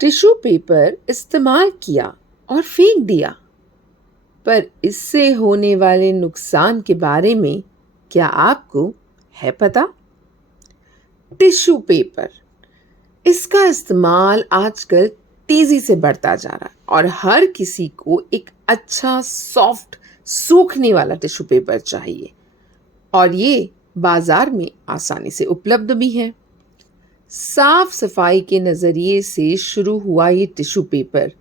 Tissue paper इस्तेमाल किया और फेंक दिया, पर इससे होने वाले नुकसान के बारे में क्या आपको है पता? टिश्यू पेपर, इसका इस्तेमाल आजकल तेजी से बढ़ता जा रहा है और हर किसी को एक अच्छा सॉफ्ट सूखने वाला टिश्यू पेपर चाहिए और ये बाजार में आसानी से उपलब्ध भी है। साफ सफाई के नज़रिए से शुरू हुआ ये टिश्यू पेपर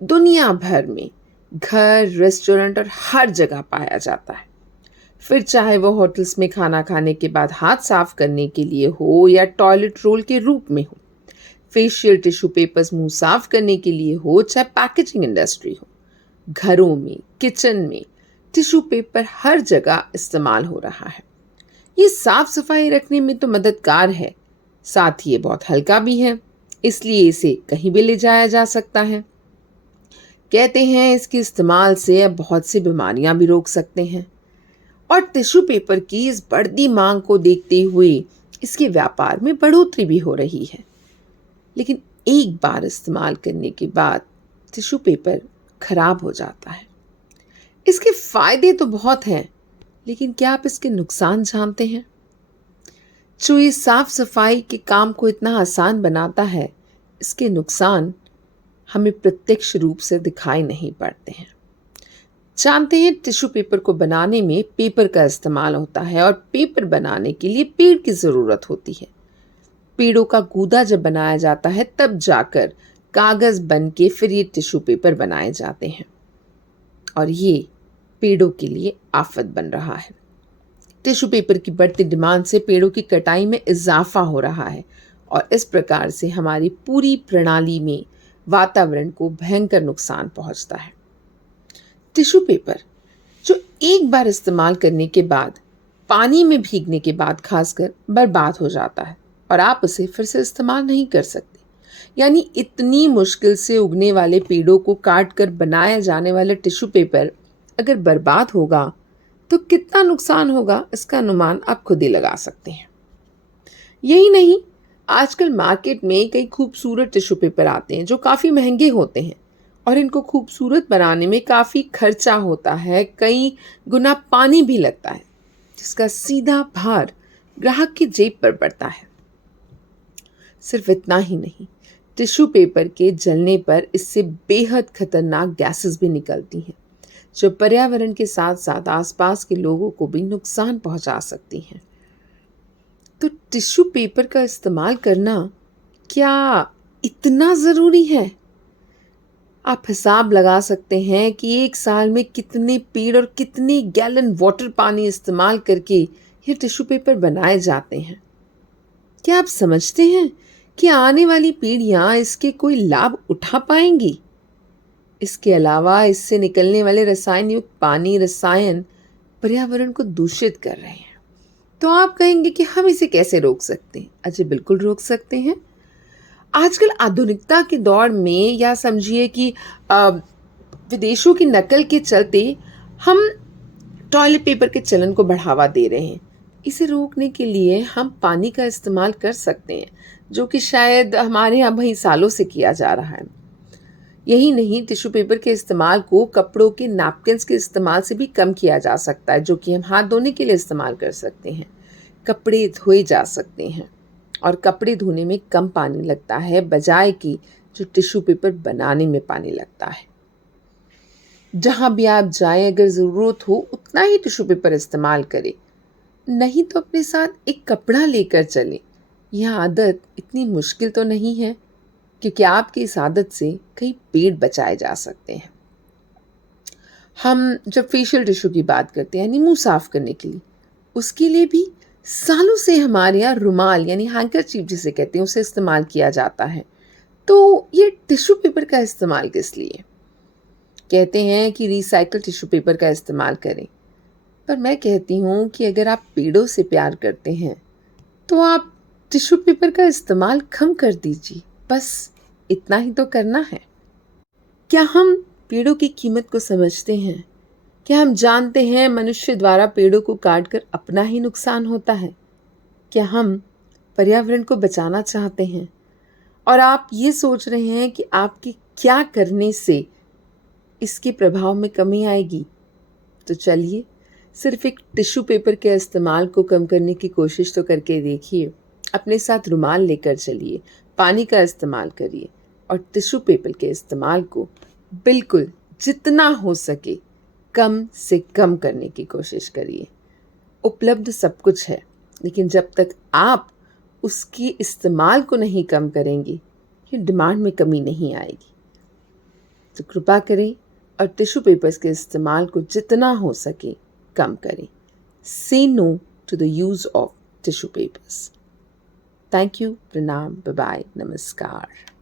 दुनिया भर में घर, रेस्टोरेंट और हर जगह पाया जाता है। फिर चाहे वो होटल्स में खाना खाने के बाद हाथ साफ करने के लिए हो या टॉयलेट रोल के रूप में हो, फेशियल टिश्यू पेपर्स मुंह साफ करने के लिए हो, चाहे पैकेजिंग इंडस्ट्री हो, घरों में, किचन में टिश्यू पेपर हर जगह इस्तेमाल हो रहा है। ये साफ सफाई रखने में तो मददगार है, साथ ही ये बहुत हल्का भी है, इसलिए इसे कहीं भी ले जाया जा सकता है। कहते हैं इसके इस्तेमाल से अब बहुत सी बीमारियां भी रोक सकते हैं और टिश्यू पेपर की इस बढ़ती मांग को देखते हुए इसके व्यापार में बढ़ोतरी भी हो रही है। लेकिन एक बार इस्तेमाल करने के बाद टिश्यू पेपर खराब हो जाता है। इसके फायदे तो बहुत हैं, लेकिन क्या आप इसके नुकसान जानते हैं? जो ये साफ सफाई के काम को इतना आसान बनाता है, इसके नुकसान हमें प्रत्यक्ष रूप से दिखाई नहीं पड़ते हैं। जानते हैं टिश्यू पेपर को बनाने में पेपर का इस्तेमाल होता है और पेपर बनाने के लिए पेड़ की ज़रूरत होती है। पेड़ों का गूदा जब बनाया जाता है तब जाकर कागज़ बन के फिर ये टिश्यू पेपर बनाए जाते हैं और ये पेड़ों के लिए आफत बन रहा है। टिश्यू पेपर की बढ़ती डिमांड से पेड़ों की कटाई में इजाफा हो रहा है और इस प्रकार से हमारी पूरी प्रणाली में वातावरण को भयंकर नुकसान पहुंचता है। टिश्यू पेपर जो एक बार इस्तेमाल करने के बाद पानी में भीगने के बाद खासकर बर्बाद हो जाता है और आप उसे फिर से इस्तेमाल नहीं कर सकते। यानी इतनी मुश्किल से उगने वाले पेड़ों को काट कर बनाया जाने वाला टिश्यू पेपर अगर बर्बाद होगा तो कितना नुकसान होगा, इसका अनुमान आप खुद ही लगा सकते हैं। यही नहीं, आजकल मार्केट में कई खूबसूरत टिश्यू पेपर आते हैं जो काफ़ी महंगे होते हैं और इनको खूबसूरत बनाने में काफ़ी खर्चा होता है, कई गुना पानी भी लगता है, जिसका सीधा भार ग्राहक की जेब पर पड़ता है। सिर्फ इतना ही नहीं, टिश्यू पेपर के जलने पर इससे बेहद खतरनाक गैसेस भी निकलती हैं जो पर्यावरण के साथ साथ आसपास के लोगों को भी नुकसान पहुंचा सकती हैं। तो टिश्यू पेपर का इस्तेमाल करना क्या इतना ज़रूरी है? आप हिसाब लगा सकते हैं कि एक साल में कितने पेड़ और कितने गैलन वाटर पानी इस्तेमाल करके ये टिश्यू पेपर बनाए जाते हैं। क्या आप समझते हैं कि आने वाली पीढ़ियां इसके कोई लाभ उठा पाएंगी? इसके अलावा इससे निकलने वाले रसायन युक्त पानी, रसायन पर्यावरण को दूषित कर रहे हैं। तो आप कहेंगे कि हम इसे कैसे रोक सकते हैं? अजय बिल्कुल रोक सकते हैं। आजकल आधुनिकता के दौर में या समझिए कि विदेशों की नकल के चलते हम टॉयलेट पेपर के चलन को बढ़ावा दे रहे हैं। इसे रोकने के लिए हम पानी का इस्तेमाल कर सकते हैं, जो कि शायद हमारे यहाँ वही सालों से किया जा रहा है। यही नहीं, टिश्यू पेपर के इस्तेमाल को कपड़ों के नैपकिन्स के इस्तेमाल से भी कम किया जा सकता है, जो कि हम हाथ धोने के लिए इस्तेमाल कर सकते हैं। कपड़े धोए जा सकते हैं और कपड़े धोने में कम पानी लगता है बजाय कि जो टिश्यू पेपर बनाने में पानी लगता है। जहाँ भी आप जाएं, अगर ज़रूरत हो उतना ही टिश्यू पेपर इस्तेमाल करें, नहीं तो अपने साथ एक कपड़ा लेकर चलें। यह आदत इतनी मुश्किल तो नहीं है, क्योंकि आपकी इस आदत से कई पेड़ बचाए जा सकते हैं। हम जब फेशियल टिश्यू की बात करते हैं यानी मुंह साफ करने के लिए, उसके लिए भी सालों से हमारे यहाँ रुमाल यानी हैंकरचीफ जिसे कहते हैं उसे इस्तेमाल किया जाता है। तो ये टिश्यू पेपर का इस्तेमाल किस लिए? कहते हैं कि रिसाइकल टिश्यू पेपर का इस्तेमाल करें, पर मैं कहती हूँ कि अगर आप पेड़ों से प्यार करते हैं तो आप टिश्यू पेपर का इस्तेमाल कम कर दीजिए। बस इतना ही तो करना है। क्या हम पेड़ों की कीमत को समझते हैं? क्या हम जानते हैं मनुष्य द्वारा पेड़ों को काटकर अपना ही नुकसान होता है? क्या हम पर्यावरण को बचाना चाहते हैं? और आप ये सोच रहे हैं कि आपके क्या करने से इसके प्रभाव में कमी आएगी, तो चलिए सिर्फ एक टिश्यू पेपर के इस्तेमाल को कम करने की कोशिश तो करके देखिए। अपने साथ रुमाल लेकर चलिए, पानी का इस्तेमाल करिए और टिश्यू पेपर के इस्तेमाल को बिल्कुल जितना हो सके कम से कम करने की कोशिश करिए। उपलब्ध सब कुछ है, लेकिन जब तक आप उसकी इस्तेमाल को नहीं कम करेंगे, ये डिमांड में कमी नहीं आएगी। तो कृपा करें और टिश्यू पेपर्स के इस्तेमाल को जितना हो सके कम करें। Say no to the use of tissue papers. Thank you, प्रणाम, बाय बाय, नमस्कार।